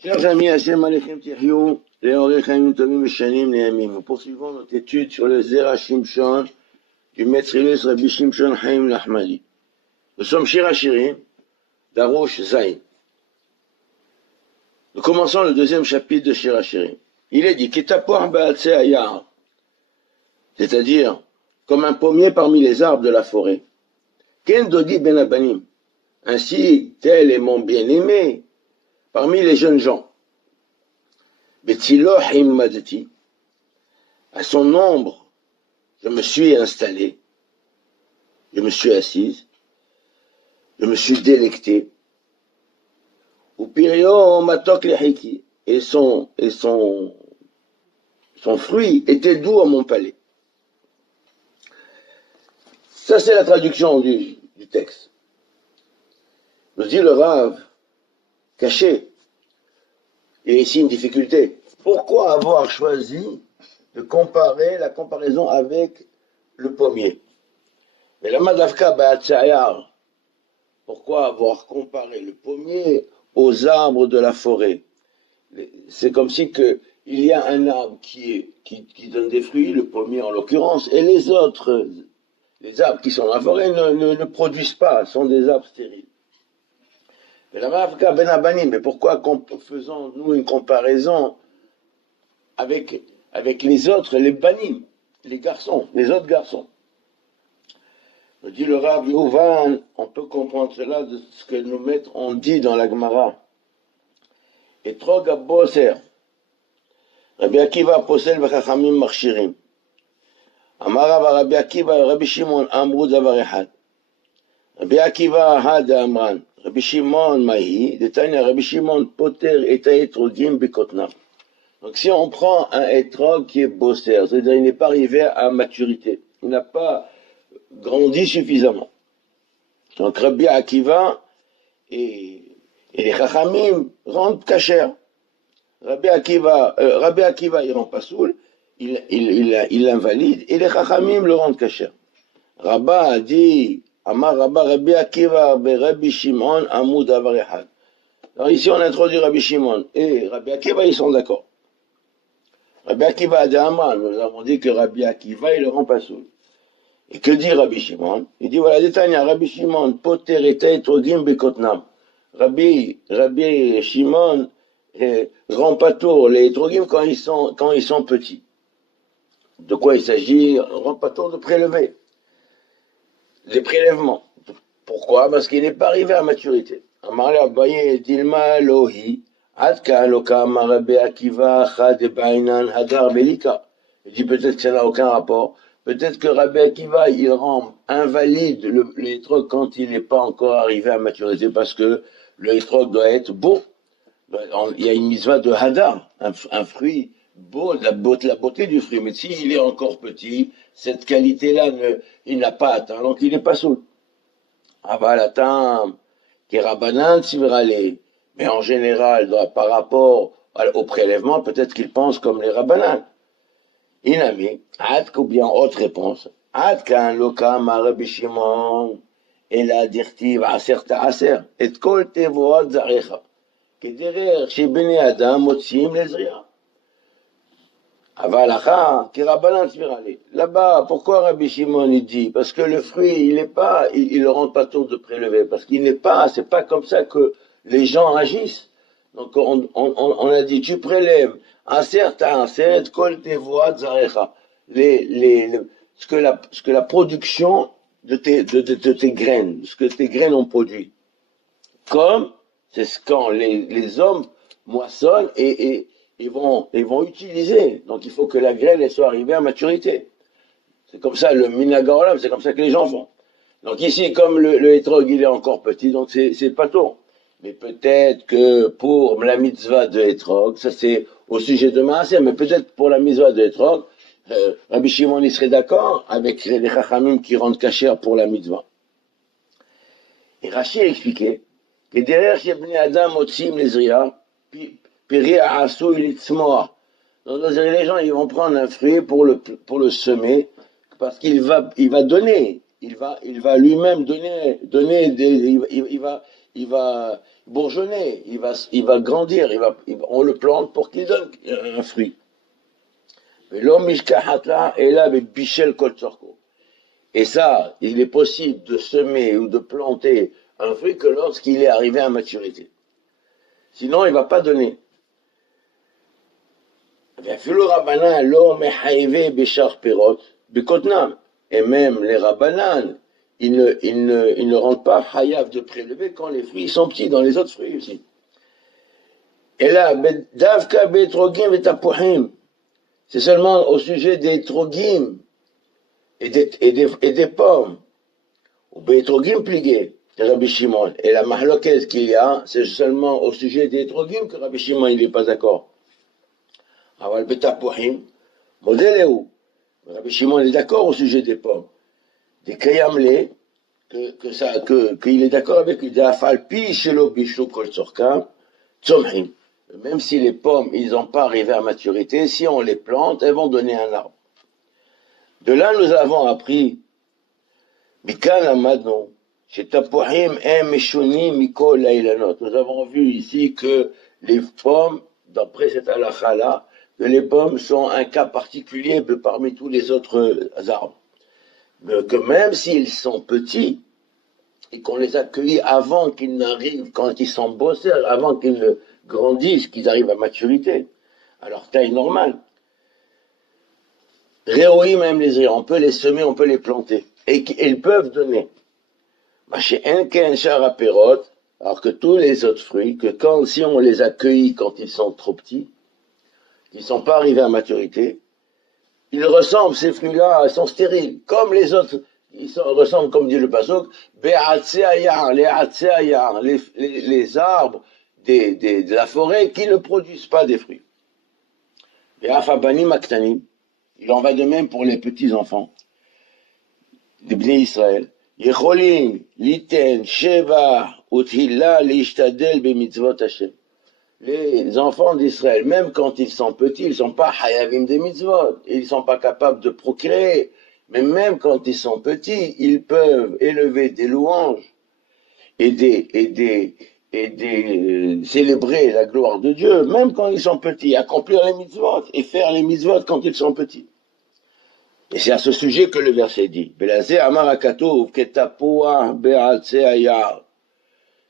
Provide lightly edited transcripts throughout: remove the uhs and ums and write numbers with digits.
Chers amis, Hachem Alechem Tirhiou, Léoré Chaim Tovim Meshanim Néamim. Nous poursuivons notre étude sur le Zera Shimshon du Metzrilus Rabbi Shimshon Chaim Lahmadi. Nous sommes Shir Hashirim, d'Arouche Zayn. Nous commençons le deuxième chapitre de Shir Hashirim. Il est dit Ketapoach Ba'atse Ayar, c'est-à-dire comme un pommier parmi les arbres de la forêt. Ken Dodi Ben Abanim, ainsi tel est mon bien-aimé parmi les jeunes gens. Betzilo Himmadati, à son ombre, je me suis installé, je me suis assise, je me suis délecté. Upirio Matok Lehiki, et son fruit était doux à mon palais. Ça, c'est la traduction du texte. Nous dit le Rav, caché. Il y a ici une difficulté. Pourquoi avoir choisi de comparer la comparaison avec le pommier? Mais la Madavka Ba'atzayar, pourquoi avoir comparé le pommier aux arbres de la forêt? C'est comme si il y a un arbre qui donne des fruits, le pommier en l'occurrence, et les autres, les arbres qui sont dans la forêt ne produisent pas, sont des arbres stériles. Mais la Madavka Ben Abani, mais pourquoi faisons-nous une comparaison avec les autres, les banim, les garçons, les autres garçons? Nous dit le Rav Youvan, on peut comprendre cela de ce que nos maîtres ont dit dans la Gemara. Et Trog Abboser, Rabbi Akiva posel v'chachamim makshirim. Amar Rabbi Akiva, Rabbi Shimon, amru davar echad. Rabbi Akiva had amran. Rabbi Shimon mahi, detanya Rabbi Shimon poter et etrogim bekotnav. Donc si on prend un etrog qui est bosser, c'est-à-dire il n'est pas arrivé à maturité, il n'a pas grandi suffisamment. Donc Rabbi Akiva et les Chachamim rendent kasher. Rabbi Akiva il rend pas soul, il l'invalide, et les Chachamim le rendent kasher. Rabba a dit, Amar Rabba Rabbi Akiva Rabbi Shimon Amud Davar Echad. Alors ici on introduit Rabbi Shimon et Rabbi Akiva, ils sont d'accord. Rabbi Akiva a dit Amar, nous avons dit que Rabbi Akiva il le rend pas soul. Et que dit Rabbi Shimon? Il dit voilà, détaille, Rabbi Shimon, poter et etrogim bekotnam. Rabbi Shimon rend pas tour les etrogim quand ils sont petits. De quoi il s'agit? Rend pas tour de prélever. Les prélèvements. Pourquoi? Parce qu'il n'est pas arrivé à maturité. Amar Abaye Dilma Lohi, Adka Lokam Rabbi Akiva Chad Bainan Hadar Belika. Il dit peut-être que ça n'a aucun rapport. Peut-être que Rabbi Akiva, il rend invalide l'étrog quand il n'est pas encore arrivé à maturité, parce que le l'étrog doit être beau. Il y a une mitzvah de hadar, un fruit beau, la beauté du fruit. Mais s'il est encore petit, cette qualité-là, il n'a pas atteint, donc il n'est pas soul. Aval atteint, qui rabanan sivralé. Mais en général, par rapport au prélèvement, peut-être qu'il pense comme les rabanan. Inami, ou bien autre réponse. Kan lokam Rabbi Shimon, et la dirtive aser ta'aser, et kol tevoat zarecha, que derrière chez Bnei Adam motzim lezria. Avalacha, qui rabanan svirale. Là-bas, pourquoi Rabbi Shimon il dit? Parce que le fruit, il le rend pas tour de prélever, parce qu'il n'est pas, c'est pas comme ça que les gens agissent. Donc on a dit, tu prélèves aser ta'aser, et kol tevoat zarecha. Ce que la production de tes graines, ce que tes graines ont produit. Comme, c'est ce quand les hommes moissonnent et vont utiliser. Donc il faut que la graine elle soit arrivée à maturité. C'est comme ça, le minagaolam, c'est comme ça que les gens font. Donc ici, comme le etrog, il est encore petit, donc c'est pas tôt. Mais peut-être que pour la mitzvah de etrog, ça c'est au sujet de Maaser, mais peut-être pour la mitzvah de etrog, Rabbi Shimon il serait d'accord avec les Chachamim qui rendent kasher pour la mitzvah. Et Rashi a expliqué que derrière chez Bnei Adam motzim lezria, piri asu ilitzmoa. Donc les gens ils vont prendre un fruit pour le semer, parce qu'il va donner, il va lui-même donner il va bourgeonner, il va grandir, on le plante pour qu'il donne un fruit. Et ça, il est possible de semer ou de planter un fruit que lorsqu'il est arrivé à maturité. Sinon, il ne va pas donner. Et même les rabbanan, ils ne rendent pas hayav de prélever quand les fruits sont petits, dans les autres fruits aussi. Et là, davka betrogim et tapuhim, c'est seulement au sujet des trogim et des pommes. Ou betrogim pligué, Rabbi Shimon. Et la mahlokes qu'il y a, c'est seulement au sujet des trogim que Rabbi Shimon il n'est pas d'accord. Aval betapuhim, modèle est où? Rabbi Shimon est d'accord au sujet des pommes. Des kayamle, qu'il est d'accord avec lui, même si les pommes, ils n'ont pas arrivé à maturité, si on les plante, elles vont donner un arbre. De là, nous avons appris, nous avons vu ici que les pommes, d'après cette halakha-là, que les pommes sont un cas particulier parmi tous les autres arbres. Mais que même s'ils sont petits, et qu'on les accueille avant qu'ils n'arrivent, quand ils sont bossés, avant qu'ils ne grandissent, qu'ils arrivent à maturité, à leur taille normale. Réoï même les on peut les semer, on peut les planter. Et ils peuvent donner. Alors que tous les autres fruits, que si on les accueille quand ils sont trop petits, ils ne sont pas arrivés à maturité, ils ressemblent, ces fruits-là, ils sont stériles, comme les autres, ressemblent, comme dit le pasuk, les arbres de la forêt qui ne produisent pas des fruits. Il en va de même pour les petits-enfants, des Bnei Israël. Les enfants d'Israël, même quand ils sont petits, ils ne sont pas hayavim des mitzvot, ils ne sont pas capables de procréer, mais même quand ils sont petits, ils peuvent élever des louanges et célébrer la gloire de Dieu, même quand ils sont petits, accomplir les mitzvot et faire les mitzvot quand ils sont petits. Et c'est à ce sujet que le verset dit,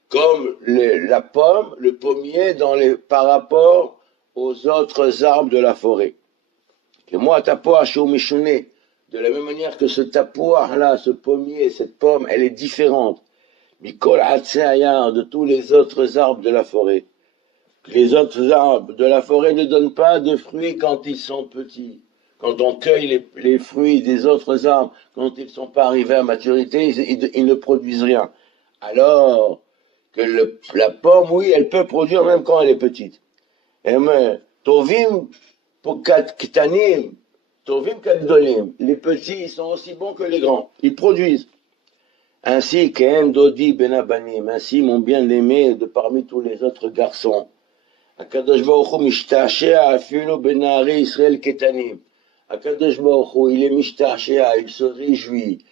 comme la pomme, le pommier par rapport aux autres arbres de la forêt. Et moi, tapouah mishouné, de la même manière que ce tapouah-là, ce pommier, cette pomme, elle est différente. Mikol atseayar, de tous les autres arbres de la forêt. Les autres arbres de la forêt ne donnent pas de fruits quand ils sont petits. Quand on cueille les fruits des autres arbres, quand ils ne sont pas arrivés à maturité, ils ne produisent rien. Alors que la pomme, oui, elle peut produire même quand elle est petite. Mais tovim ktanim, tovim kaddolim, les petits, ils sont aussi bons que les grands. Ils produisent. Ainsi qu'en dodi benabanim, ainsi mon bien-aimé de parmi tous les autres garçons. Akadosh Baruch Hu mishtashea afilu benari Israël ketanim. Akadosh Baruch Hu, il est mishtashea, il se réjouit,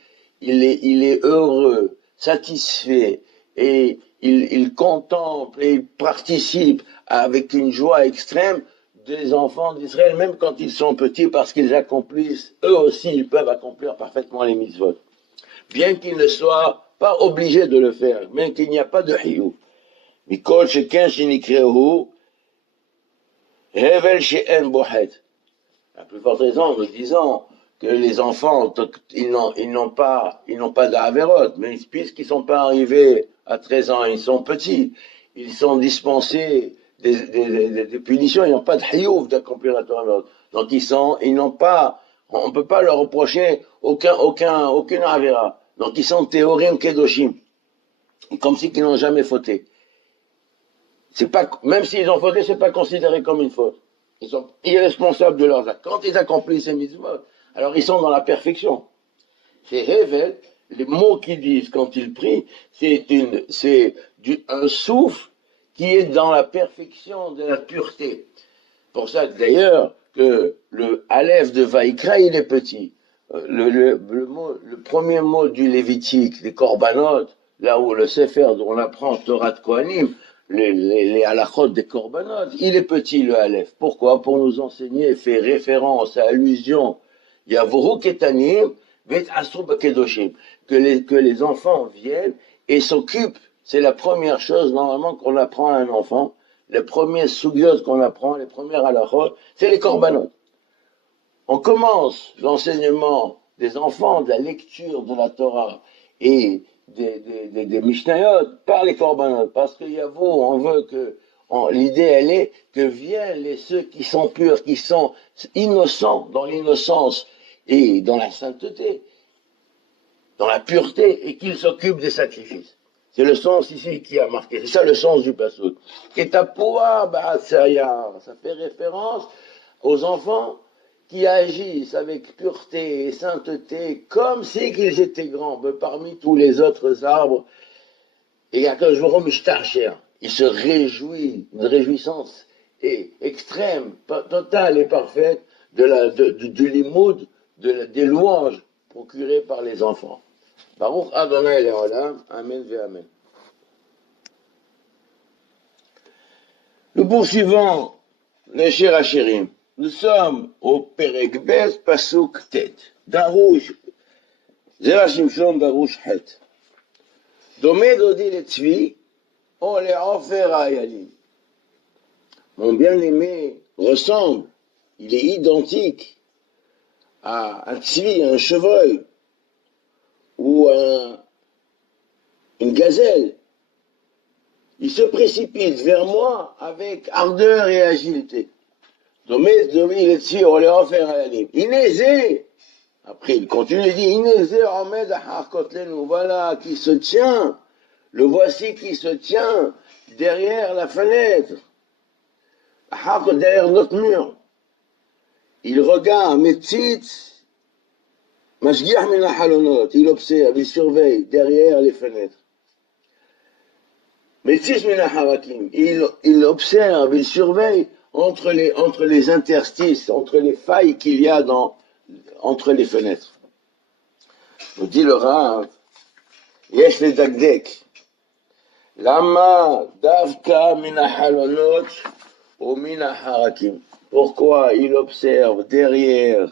il est heureux, satisfait, et il contemple et il participe avec une joie extrême des enfants d'Israël, même quand ils sont petits, parce qu'ils accomplissent, eux aussi, ils peuvent accomplir parfaitement les mitzvot. Bien qu'ils ne soient pas obligés de le faire, même qu'il n'y a pas de hiyou. Mikol sheken shenikrehu, hevel she'en bohet. À plus forte raison, nous disons que les enfants, ils n'ont pas d'Averot, mais puisqu'ils ne sont pas arrivés à 13 ans, ils sont petits, ils sont dispensés des punitions, ils n'ont pas de hiyuv d'accomplir la Torah. Donc ils n'ont pas, on ne peut pas leur reprocher aucune Avera. Donc ils sont théorim kedoshim, comme si ils n'ont jamais fauté. Même s'ils ont fauté, c'est pas considéré comme une faute. Ils sont irresponsables de leurs actes. Quand ils accomplissent ces mitzvot, alors ils sont dans la perfection. C'est Hevel, les mots qu'ils disent quand ils prient, c'est un souffle qui est dans la perfection de la pureté. Pour ça, d'ailleurs, que le Aleph de Vaïkra, il est petit. Le premier mot du Lévitique, les Korbanot, là où le Sefer, dont on apprend Torah de Kohanim, les halachot des korbanot, il est petit le Aleph. Pourquoi? Pour nous enseigner, fait référence à allusion, Yavoru Ketanim, Vet Asru Bakedoshim, que les enfants viennent et s'occupent. C'est la première chose, normalement, qu'on apprend à un enfant. Les premiers sugyot qu'on apprend, les premières halachot, c'est les korbanot. On commence l'enseignement des enfants, de la lecture de la Torah et des Mishnayot par les korbanot, parce qu'il y a vous, on veut que, l'idée elle est que viennent ceux qui sont purs, qui sont innocents dans l'innocence et dans la sainteté, dans la pureté, et qu'ils s'occupent des sacrifices. C'est le sens ici qui a marqué, c'est ça le sens du passouk. Et tapoua, ça fait référence aux enfants qui agissent avec pureté et sainteté, comme si qu'ils étaient grands, mais parmi tous les autres arbres. Et Akadosh Baruch Hu mishtarcher, il se réjouit, une réjouissance extrême, totale et parfaite du limoud, des louanges procurées par les enfants. Baruch Adonai Leolam, Amen ve Amen. Nous poursuivons les Shirachirim. Nous sommes au Perek Bet, Pasuk Tet. Darouche, Zera Shimshon Darouche Het. Domé Dodi le Tzvi, on les offert à Yalim. Mon bien-aimé ressemble, il est identique à un Tzvi, un chevreuil, ou une gazelle. Il se précipite vers moi avec ardeur et agilité. Domé le Tzvi, on les offert à Yalim. Inézé, après il continue, il dit, Inézé Omed Harkotlenu, voilà qui se tient, le voici qui se tient derrière la fenêtre, derrière notre mur. Il regarde, Metzitz, Mashgiach min halonot, il observe, il surveille derrière les fenêtres. Metzitz min harakim, il observe, il surveille entre les interstices, entre les failles qu'il y a entre les fenêtres. Nous dit le Rav, Yesh le Dagdek, Lama davka min halonot ou min harakim. Pourquoi il observe derrière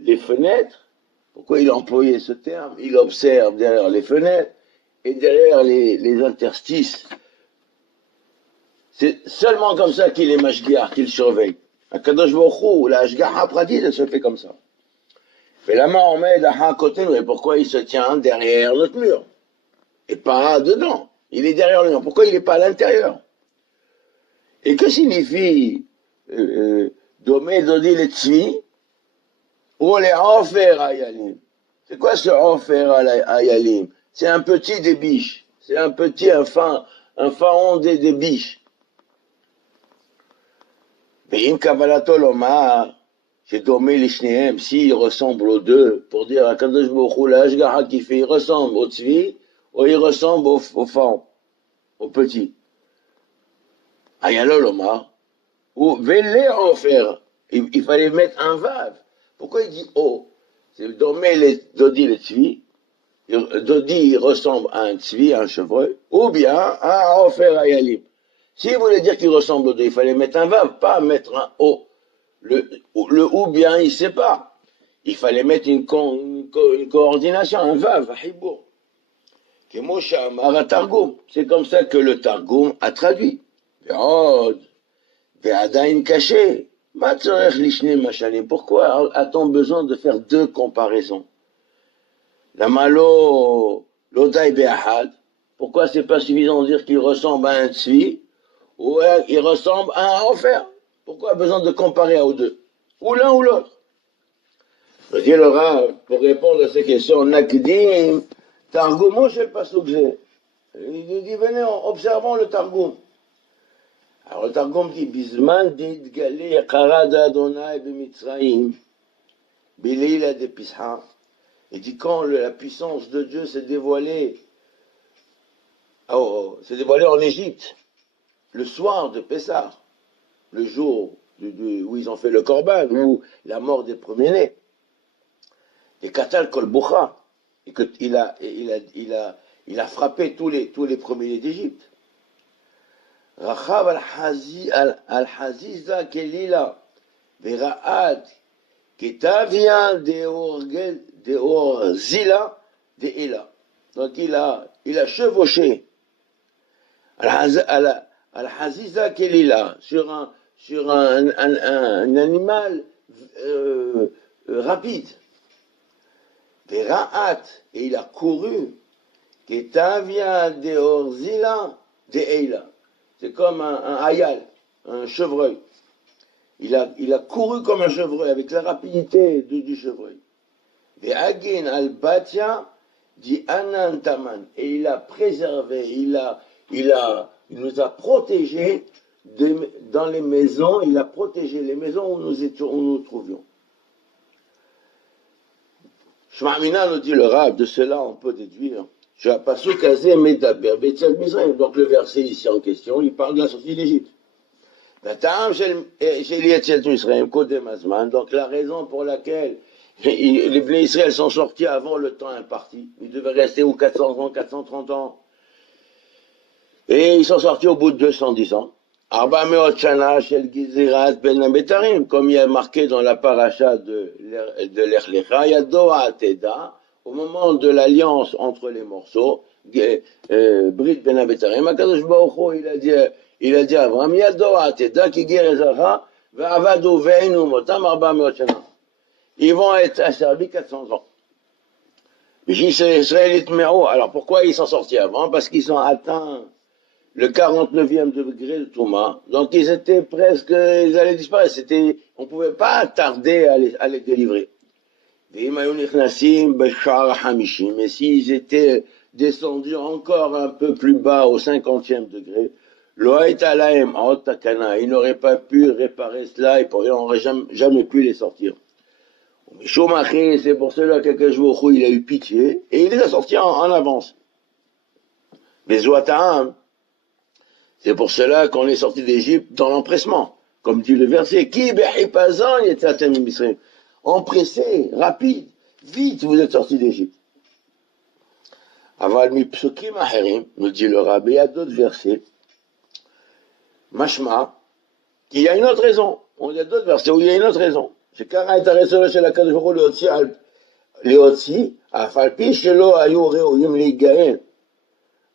les fenêtres? Pourquoi il a employé ce terme? Il observe derrière les fenêtres et derrière les interstices. C'est seulement comme ça qu'il est mashgiach, qu'il surveille. À Kadosh Baruch Hu, la hashgacha pratique, elle se fait comme ça. Mais la main on met à côté, mais pourquoi il se tient derrière notre mur? Et pas dedans. Il est derrière le mur. Pourquoi il n'est pas à l'intérieur? Et que signifie Domé Dodi le Tzvi ou les Ofer Ayalim? C'est quoi ce Ofer Ayalim? C'est un petit des biches. C'est un faon des biches. Mais im Kavalato Lomar, j'ai Domé les Shnehem, s'il ressemble aux deux, pour dire à Kadosh Baruch Hu, la Hashgacha qui fait, il ressemble au Tzvi ou il ressemble au faon, au petit. Ayalo Lomar. Ou Vélé Ofer, il fallait mettre un vav. Pourquoi il dit oh? C'est Dodi le Tzvi. Dodi il ressemble à un Tzvi, un chevreuil, ou bien à un Ofer Ayalim. S'il voulait dire qu'il ressemble aux deux, il fallait mettre un vav, pas mettre un o. Le ou bien il sait pas. Il fallait mettre une coordination, un vav, un hibour. C'est comme ça que le Targum a traduit. Caché. Pourquoi a-t-on besoin de faire deux comparaisons? La malo l'odai be'ahad. Pourquoi c'est pas suffisant de dire qu'il ressemble à un tzvi ou il ressemble à un ofer? Pourquoi besoin de comparer aux deux? Ou l'un ou l'autre? Je dis le Rav, pour répondre à ces questions, Nakdim, Targum, je ne sais pas ce que j'ai. Il dit, venez, observons le Targum. Alors le Targum dit, Bisman d'Idgali Yakharad Adonai b'Mitzrayim, B'Leila de Pisha. Il dit, quand la puissance de Dieu s'est dévoilée en Égypte, le soir de Pessah, le jour où ils ont fait le Korban, ou la mort des premiers-nés, et Katal Kol Boucha, et qu'il Il a frappé tous les premiers d'Égypte. Rachav al-Haziza kelila, vera'at ketavia deorzila de'ela. Donc il a chevauché al-Haziza kelila sur un animal rapide. Vera'at, et il a couru ketavia deorzila de'ela. C'est comme un hayal, un chevreuil. Il a couru comme un chevreuil, avec la rapidité du chevreuil. Ve'agin al-Batia dit Anantaman. Et il a préservé, il nous a protégés dans les maisons, il a protégé les maisons où nous trouvions. Shma'amina nous dit le Rav, de cela on peut déduire. Donc le verset ici en question, il parle de la sortie d'Égypte. Donc la raison pour laquelle les Bnei Israël sont sortis avant le temps imparti, ils devaient rester aux 400 ans, 430 ans, et ils sont sortis au bout de 210 ans. Comme il y a marqué dans la paracha de l'Ech Lecha, Yadoa Teda, au moment de l'alliance entre les morceaux, Brit Ben Abetarim, Akadosh Baruch Hu, il a dit à Abraham, Yadoa Teda, ki Gerezacha, Ve'avadu ve'inu motam arba meot shana. Ils vont être asservis 400 ans. Alors pourquoi ils sont sortis avant? Parce qu'ils ont atteint le 49e degré de Touma, donc ils allaient disparaître. On ne pouvait pas tarder à les délivrer. Mais s'ils étaient descendus encore un peu plus bas au 50e degré, ils n'auraient pas pu réparer cela, ils n'auraient jamais pu les sortir. C'est pour cela qu'Akadosh Baruch Hu, il a eu pitié et il les a sortis en avance. Mais Zoatam, c'est pour cela qu'on est sorti d'Égypte dans l'empressement. Comme dit le verset, empressé, rapide, vite vous êtes sortis d'Égypte. Aval mi psukim acherim, nous dit le Rabbi, il y a d'autres versets. Mashma, qu'il y a une autre raison. Il y a d'autres versets où il y a une autre raison. C'est Kara et Taresora chez la Kadjoro Leotzi, Afalpi Shelo Ayu Reoyim Ligaen.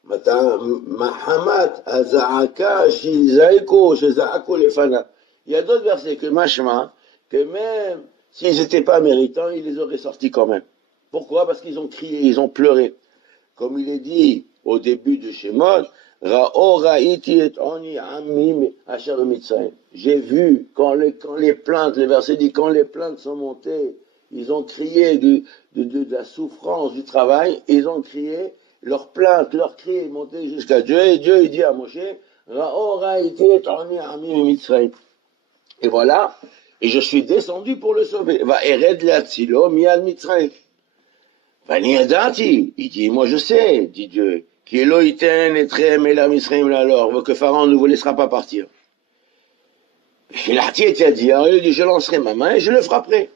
Mahamat Azaaka Shizaiko Shizaako Lefana. Il y a d'autres versets que Mashma, que même s'ils n'étaient pas méritants, ils les auraient sortis quand même. Pourquoi? Parce qu'ils ont crié, ils ont pleuré. Comme il est dit au début de Shemot, j'ai vu quand les plaintes, le verset dit, quand les plaintes sont montées, ils ont crié de la souffrance du travail, ils ont crié, leurs plaintes, leurs cris est monté jusqu'à Dieu, et Dieu il dit à Moshe, et voilà, et je suis descendu pour le sauver. Va ered leatzilo miad Mitzrayim. Il dit, moi je sais, dit Dieu, que Pharaon ne vous laissera pas partir. Il a dit, alors il dit, je lancerai ma main et je le frapperai.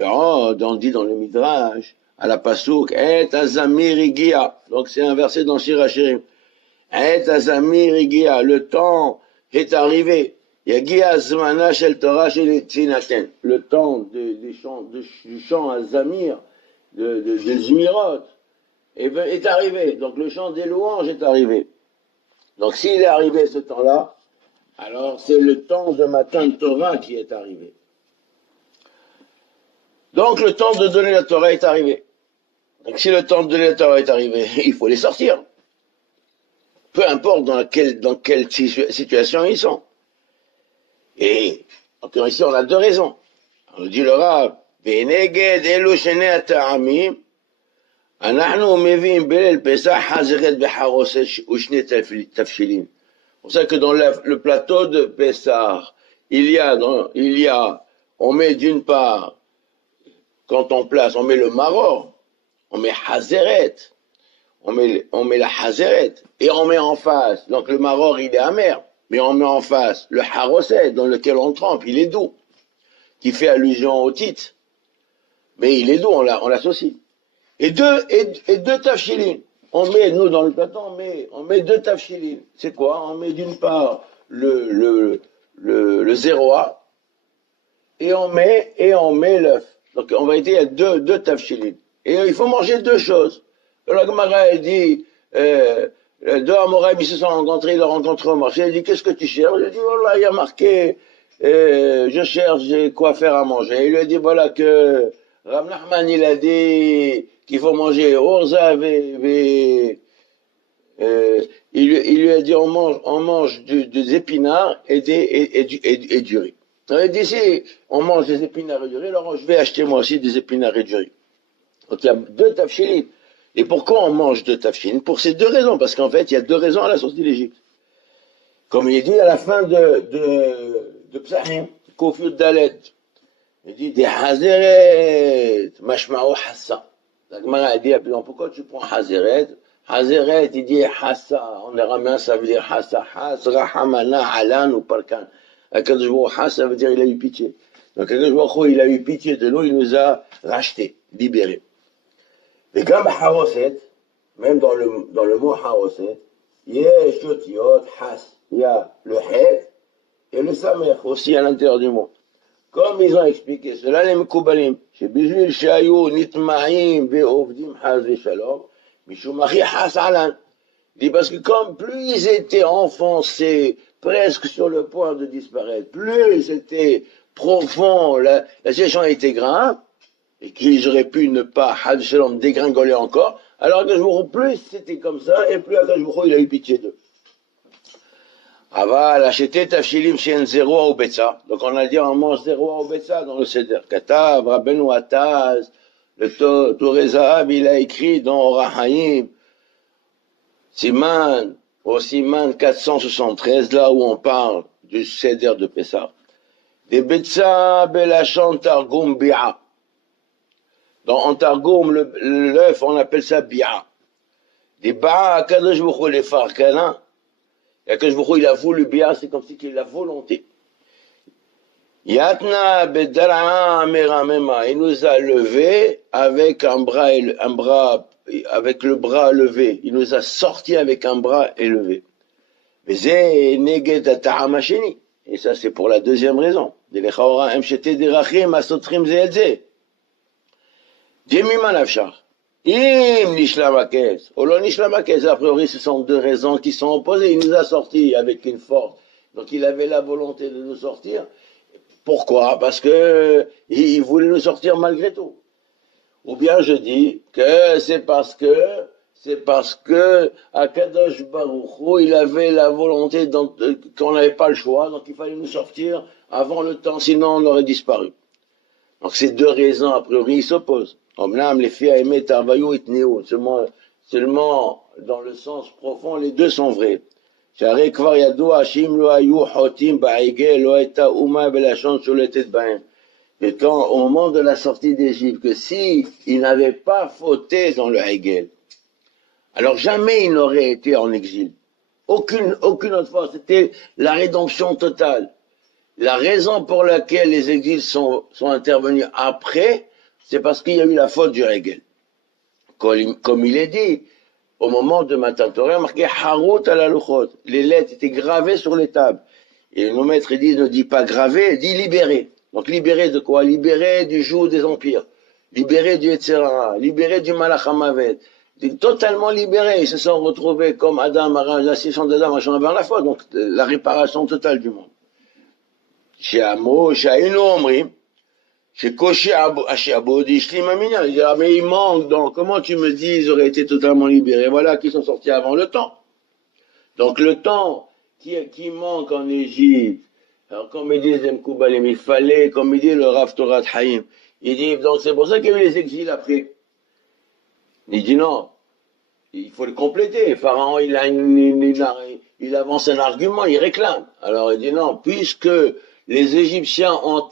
On dit dans le Midrash, à la Pasouk, et azamir igia. Donc c'est un verset dans Shir Hashirim. Et azamir igia, le temps est arrivé. Yagia zmana shel Torah shel tzinaten. Le temps du chant à Zamir, de Zmirot, est arrivé. Donc le chant des louanges est arrivé. Donc s'il est arrivé ce temps-là, alors c'est le temps de Matan Torah qui est arrivé. Donc le temps de donner la Torah est arrivé. Donc si le temps de donner la Torah est arrivé, il faut les sortir. Peu importe dans quelle situation ils sont. Et encore ici, on a deux raisons. On dit le Rav, Beneged elu shenei ha'ta'amim, אנחנו מביאים בליל פסח חזרת בחרוסת ושני תבשילים. C'est pour ça que dans le plateau de Pessah, on met d'une part, quand on place, on met le maror, on met hazeret, on met la hazeret, et on met en face, donc le maror il est amer, mais on met en face le haroset dans lequel on trempe, il est doux, qui fait allusion au titre, mais il est doux, on l'associe. Et deux tafshilin. on met, nous dans le plateau, on met deux tafchilin. C'est quoi? On met d'une part le 0A et on met l'œuf. Donc en vérité, il y a deux tafchilin. Et il faut manger deux choses. La Gemara, elle dit, deux Amoraïm, ils se sont rencontrés, ils le rencontrent au marché. Elle dit, qu'est-ce que tu cherches? Je dis, voilà, il y a marqué, je cherche, j'ai quoi faire à manger. Il lui a dit, voilà que Rav Nachman, il a dit qu'il faut manger orza, il lui a dit, on mange des épinards et du riz. Alors, il dit, si on mange des épinards et du riz, alors je vais acheter moi aussi des épinards et du riz. Donc il y a deux tafchilin. Et pourquoi on mange deux tafchilin? Pour ces deux raisons, parce qu'en fait, il y a deux raisons à la sortie d'Égypte. Comme il est dit à la fin de Psahim, Kofiut Dalet, il dit des Hazeret, Mashma'u Hassa. La Gemara a dit, pourquoi tu prends Hazeret? Hazeret, il dit Hassa. En araméen, ça veut dire Hassa. Has, Rahamana, Alan ou Parkan. Akadosh Baruch Hu, ça veut dire il a eu pitié. Donc Akadosh Baruch Hu, il a eu pitié de nous, il nous a rachetés, libérés. Et comme Haroset, même dans le mot Haroset, il y a Shotiot, Has, il y a le Het et le Samer aussi à l'intérieur du mot. Comme ils ont expliqué cela, les Mekoubalim, chez Bizul, Shayou, Nitmaïm, Ve'ovdim, Haz et Shalom, Mishumachi, Has Alan. Il dit parce que comme plus ils étaient enfoncés, presque sur le point de disparaître, plus c'était profond, la situation était grave, et qu'ils auraient pu ne pas, Haz et Shalom, dégringoler encore, alors que plus c'était comme ça, et plus Akadosh il a eu pitié d'eux. Aval, acheter tafshilim shen zéro au Betsa. Donc on a dit on mange zéro au Betsa dans le Seder. Katav, Rabbeinu Ataz, le Torah Zahav, il a écrit dans Orahaim, Siman, au Siman 473, là où on parle du Seder de Pessah. Des Betsa, Belachon, Targum, Bi'a. En Targum, l'œuf, on appelle ça Bi'a. Des Ba'a, Kadosh Baruch Hu, les Farkana, et que je vous il a voulu bien, c'est comme si qu'il a volonté. Yatna bedara meramema, il nous a levé avec avec le bras levé. Il nous a sorti avec un bras élevé. Et ça c'est pour la deuxième raison. Im nishlamakes, olo nishlamakes, a priori ce sont deux raisons qui sont opposées. Il nous a sortis avec une force, donc il avait la volonté de nous sortir. Pourquoi? Parce que il voulait nous sortir malgré tout. Ou bien je dis que c'est parce que Akadosh Baruch Hu, il avait la volonté qu'on n'avait pas le choix, donc il fallait nous sortir avant le temps, sinon on aurait disparu. Donc ces deux raisons a priori ils s'opposent. Seulement dans le sens profond, les deux sont vrais. Et quand, au moment de la sortie d'Égypte, que si ils n'avaient pas fauté dans le Hegel, alors jamais ils n'auraient été en exil. Aucune autre fois, c'était la rédemption totale. La raison pour laquelle les exils sont intervenus après, c'est parce qu'il y a eu la faute du Hegel. Comme il est dit, au moment de Matan Torah, marqué Harut ala luchot. Les lettres étaient gravées sur les tables. Et nos maîtres disent, ne dit pas gravé, dit libéré. Donc libéré de quoi? Libéré du joug des empires. Libéré du Yetzirah, libéré du Malach HaMavet. Totalement libérés. Ils se sont retrouvés comme Adam, la scission d'Adam, vers la faute. Donc la réparation totale du monde. Chez Amo, chez Aïno Omrim, chez Koshi Abodi, Shlimamina, il dit, ah, mais il manque, donc, comment tu me dis, ils auraient été totalement libérés? Voilà, qui sont sortis avant le temps. Donc, le temps qui manque en Égypte, alors, comme il dit les Mkoubalim, il fallait, comme il dit le Rav Torah Haïm, il dit, donc, c'est pour ça qu'il y a eu les exils après. Il dit non, il faut le compléter. Pharaon, il avance un argument, il réclame. Alors, il dit non, puisque les Égyptiens ont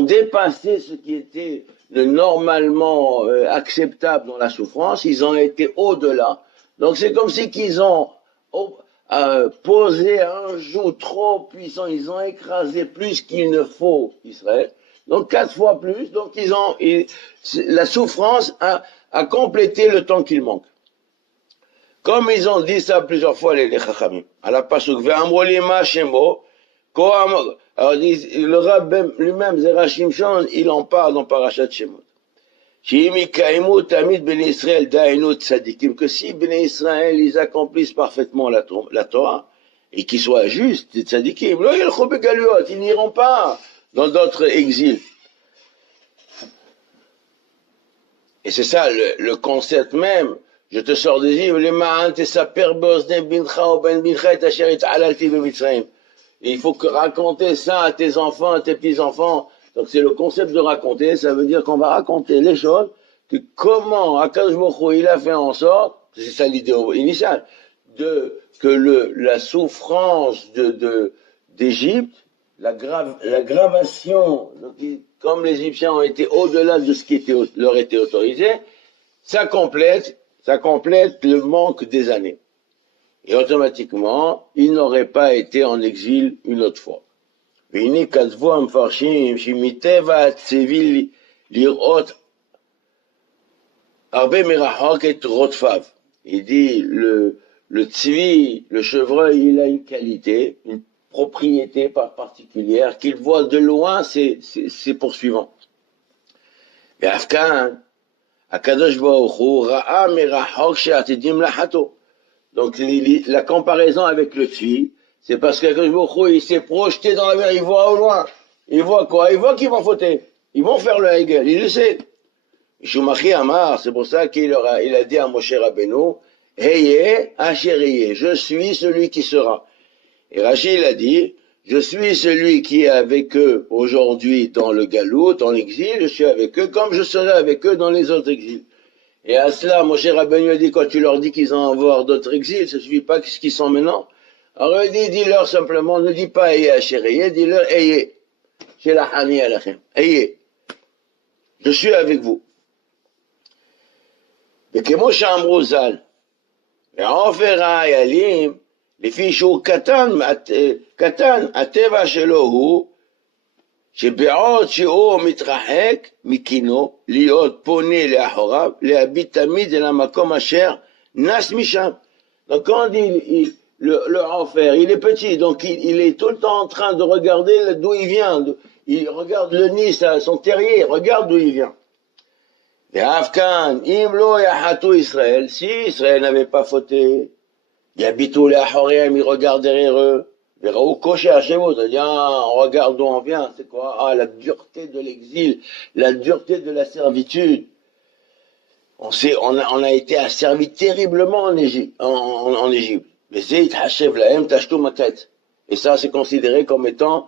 dépassé ce qui était normalement acceptable dans la souffrance, ils ont été au-delà. Donc c'est comme si qu'ils ont posé un joug trop puissant, ils ont écrasé plus qu'il ne faut Israël, donc 4 fois plus, donc la souffrance a complété le temps qu'il manque. Comme ils ont dit ça plusieurs fois, les Chachamim, à la Pasuk, Ve'amro lima shemo, alors le Rab lui-même, Zera Shimshon, il en parle dans Parashat Shemot. Que si Bnei Israël, ils accomplissent parfaitement la Torah, et qu'ils soient justes, des tzadikim, ils n'iront pas dans d'autres exils. Et c'est ça le concept même. Je te sors des îles, il faut raconter ça à tes enfants, à tes petits-enfants. Donc c'est le concept de raconter, ça veut dire qu'on va raconter les choses, que comment Akadosh Baruch Hu, il a fait en sorte, c'est ça l'idée initiale, que la souffrance d'Égypte, la gravation, donc, comme les Égyptiens ont été au-delà de ce qui leur était autorisé, ça complète le manque des années. Et automatiquement, ils n'auraient pas été en exil une autre fois. Il dit, le tzvi, le chevreuil, il a une qualité, une propriété particulière, qu'il voit de loin ses poursuivants. Et Afkan, Akadosh Baruch Hu, Ra'a merachok she'atidim lachato. Donc la comparaison avec le tzvi, c'est parce qu'Akadosh Baruch Hu, il s'est projeté dans la mer, il voit au loin. Il voit quoi? Il voit qu'ils vont fauter. Ils vont faire le Hegel, il le sait. Shumachi Amar, c'est pour ça qu'il a dit à Moshe Rabbeinu, Heye Ashereye, je suis celui qui sera. Et Rachid a dit, je suis celui qui est avec eux aujourd'hui dans le Galout, dans l'exil, je suis avec eux comme je serai avec eux dans les autres exils. Et à cela, Moshe Rabbeinu a dit, quand tu leur dis qu'ils vont avoir d'autres exils, ça ne suffit pas ce qu'ils sont maintenant. Alors il dit, dis-leur simplement, ne dis pas Heye Ashereye, dis-leur Heye. Chez la Hani Alachem. Heye. Je suis avec vous. וכמו שאמרו ז"ל, ועופר האיילים, לפי שהוא קטן, הטבע שלו הוא, שבעוד שהוא מתרחק מקינו, להיות פונה לאחוריו, להביט תמיד אל המקום אשר נס משם. Donc quand le Offer, il est petit, donc il est tout le temps en train de regarder d'où il vient, il regarde le nid, son terrier, regarde d'où il vient. Et Afkan, Imlo Yahatou Israël, si Israël n'avait pas fauté, Yabitou les Ahorim, ils regardent derrière eux, Verrou Koché Hashemot, c'est-à-dire, on regarde d'où on vient, c'est quoi? Ah, la dureté de l'exil, la dureté de la servitude. On a été asservis terriblement en Égypte. Mais Zayt Hashev Lahem Tashtou Maket. Et ça, c'est considéré comme étant,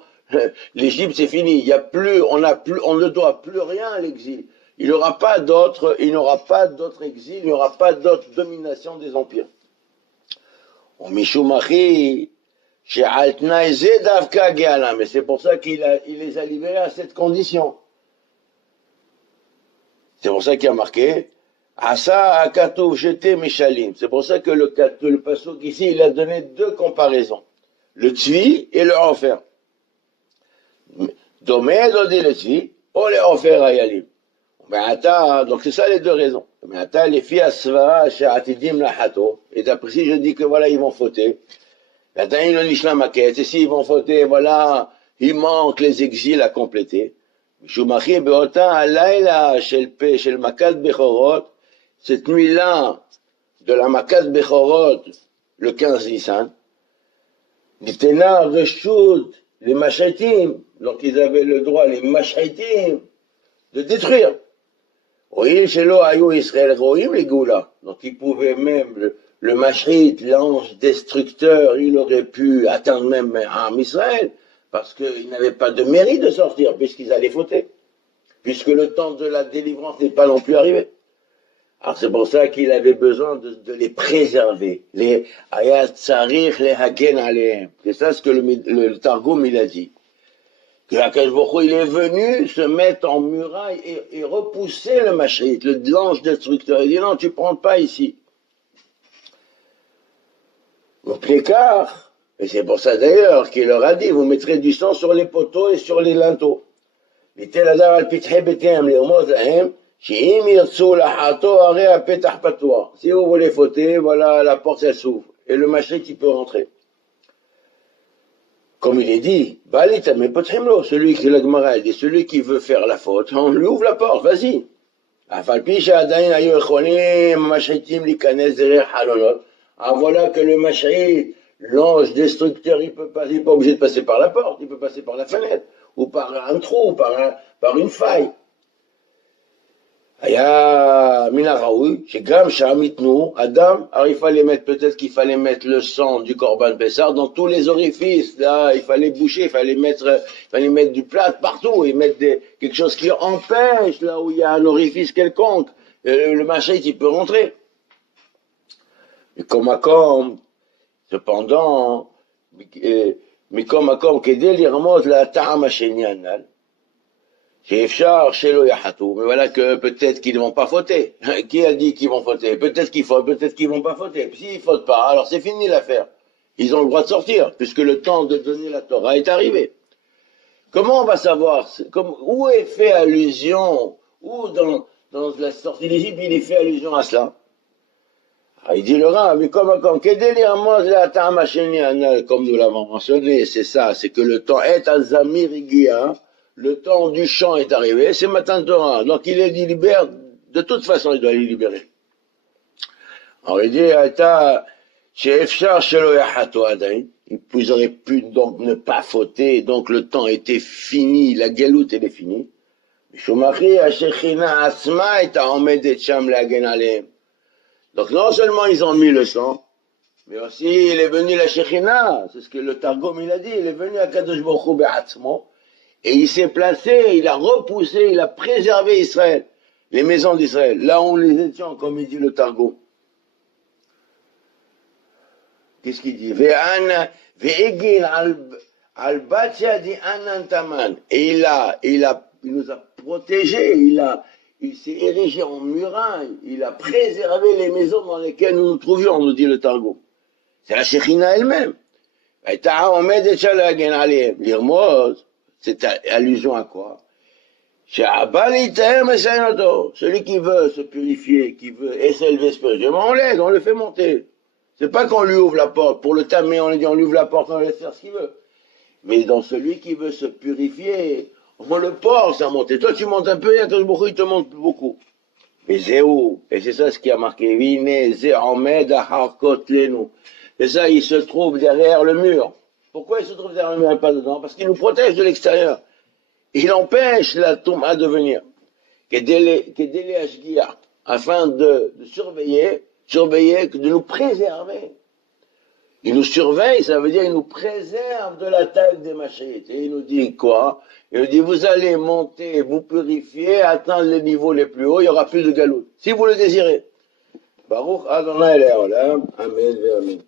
l'Égypte, c'est fini. Il y a plus, on ne doit plus rien à l'exil. Il n'y aura pas d'autre exil, il n'y aura pas d'autre domination des empires. Mais c'est pour ça qu'il les a libérés à cette condition. C'est pour ça qu'il a marqué Asa Akatouv jeté Mishalim. C'est pour ça que le pasuk ici, il a donné deux comparaisons. Le Tzvi et le Ofer. Domé dit le Tzvi, ou le Ofer Ayalim. Donc c'est ça les deux raisons. Les filles asvara sha'atidim lahato. Et d'après si je dis que voilà ils vont fauter. Et s'ils vont fauter, voilà, il manque les exils à compléter. Shumachi beota alayla shel makat bechorot. Cette nuit-là de la makat bechorot, le 15 Nissan, nitena reshut les machetim. Donc ils avaient le droit, les machetim, de détruire. Donc il pouvait même, le Mashrit, l'ange destructeur, il aurait pu atteindre même Am Israël, parce qu'il n'avait pas de mérite de sortir, puisqu'ils allaient fauter, puisque le temps de la délivrance n'est pas non plus arrivé. Alors c'est pour ça qu'il avait besoin de les préserver. Les ayat tsarich les hagen alehem. C'est ça ce que le Targum il a dit. Que Akadosh Baruch Hu, il est venu se mettre en muraille et repousser le Mashrit, l'ange destructeur. Il dit non, tu ne prends pas ici. Au plécard, et c'est pour ça d'ailleurs qu'il leur a dit, vous mettrez du sang sur les poteaux et sur les linteaux. שאם ירצו לחתו, הרי הפתח פתוח. Si vous voulez fauter, voilà, la porte elle s'ouvre. Et le machette, il peut rentrer. Comme il est dit, celui qui la Gemara, dit, celui qui veut faire la faute, on lui ouvre la porte, vas-y. Ah, voilà que le mash'it, l'ange destructeur, il n'est pas obligé de passer par la porte, il peut passer par la fenêtre, ou par un trou, par une faille. היה מן הראוי שגם שם ייתנו אדם, alors il fallait mettre, peut-être qu'il fallait mettre le sang du Corban Pessah dans tous les orifices, là il fallait boucher, il fallait mettre du plâtre partout, et mettre quelque chose qui empêche, là où il y a un orifice quelconque, le machette il peut rentrer. Mais comme, cependant, mais comme כדי לרמוז לטעם השני הנ"ל, שאפשר שלא יחטאו, mais voilà que peut-être qu'ils ne vont pas fauter. Qui a dit qu'ils vont fauter? Peut-être qu'ils fautent, peut-être qu'ils ne vont pas fauter. S'ils ne fautent pas, alors c'est fini l'affaire. Ils ont le droit de sortir, puisque le temps de donner la Torah est arrivé. Comment on va savoir où est fait allusion, où dans la sortie d'Égypte, il est fait allusion à cela? Ah, il dit le Rav, mais comme nous l'avons mentionné, c'est ça, c'est que le temps est à Zamir Igia, le temps du chant est arrivé, c'est Matan Torah, donc il est libéré, de toute façon il doit les libérer. Alors il dit, ils auraient pu donc ne pas fauter, donc le temps était fini, la galoute elle est finie. Donc non seulement ils ont mis le sang, mais aussi il est venu la Shekhinah, c'est ce que le Targum il a dit, il est venu à Kadosh Baruch Hu be'atzmo, et il s'est placé, il a repoussé, il a préservé Israël, les maisons d'Israël, là où les étions, comme il dit le Targum. Qu'est-ce qu'il dit? Ve'egin al-Batia di Anantaman, et il nous a protégés, il s'est érigé en muraille, il a préservé les maisons dans lesquelles nous nous trouvions, nous dit le Targum. C'est la Shekhinah elle-même. L'Irmoz, c'est allusion à quoi? Celui qui veut se purifier, qui veut s'élever spirituellement, on le fait monter. C'est pas qu'on lui ouvre la porte, pour le tamer, on lui dit on lui ouvre la porte, on laisse faire ce qu'il veut. Mais dans celui qui veut se purifier, on le porte à monter. Toi tu montes un peu, et il te monte beaucoup. Mais Zéou, et c'est ça ce qui a marqué, et ça il se trouve derrière le mur. Pourquoi il se trouve derrière le mur et pas dedans? Parce qu'il nous protège de l'extérieur. Il empêche la Touma de venir. Afin de surveiller, de nous préserver. Il nous surveille, ça veut dire qu'il nous préserve de l'attaque des machettes. Et il nous dit quoi? Il nous dit, vous allez monter, vous purifier, atteindre les niveaux les plus hauts, il n'y aura plus de galoute. Si vous le désirez. Baruch Adonai Le'olam. Amen.